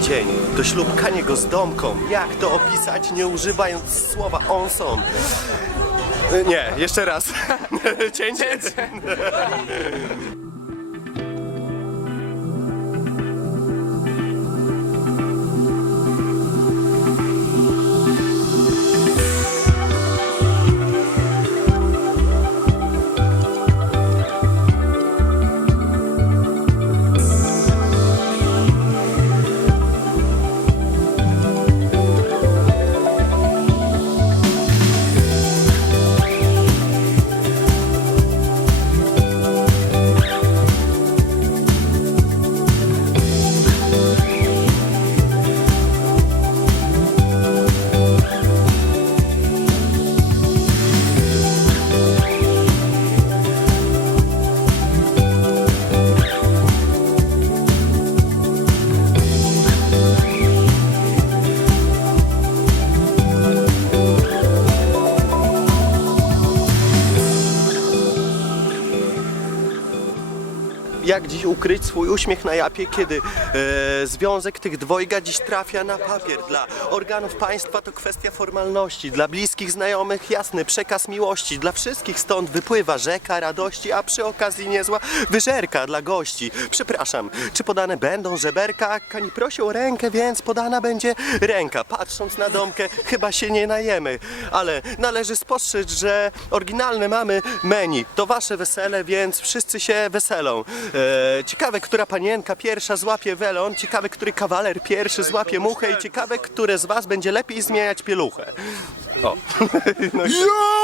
dzień. To ślubkanie go z domką. Jak to opisać, nie używając słowa on są? Nie, jeszcze raz. Cięcie. Jak dziś ukryć swój uśmiech na japie, kiedy e, związek tych dwojga dziś trafia na papier. Dla organów państwa to kwestia formalności, dla bliskich znajomych jasny przekaz miłości, dla wszystkich stąd wypływa rzeka radości, a przy okazji niezła wyżerka dla gości. Przepraszam, czy podane będą żeberka? Kani prosi o rękę, więc podana będzie ręka. Patrząc na domkę, chyba się nie najemy, ale należy spostrzec, że oryginalne mamy menu. To wasze wesele, więc wszyscy się weselą. E, ciekawe, która panienka pierwsza złapie welon, ciekawe, który kawaler pierwszy złapie muchę i ciekawe, które z was będzie lepiej zmieniać pieluchę. O. no i... Jo!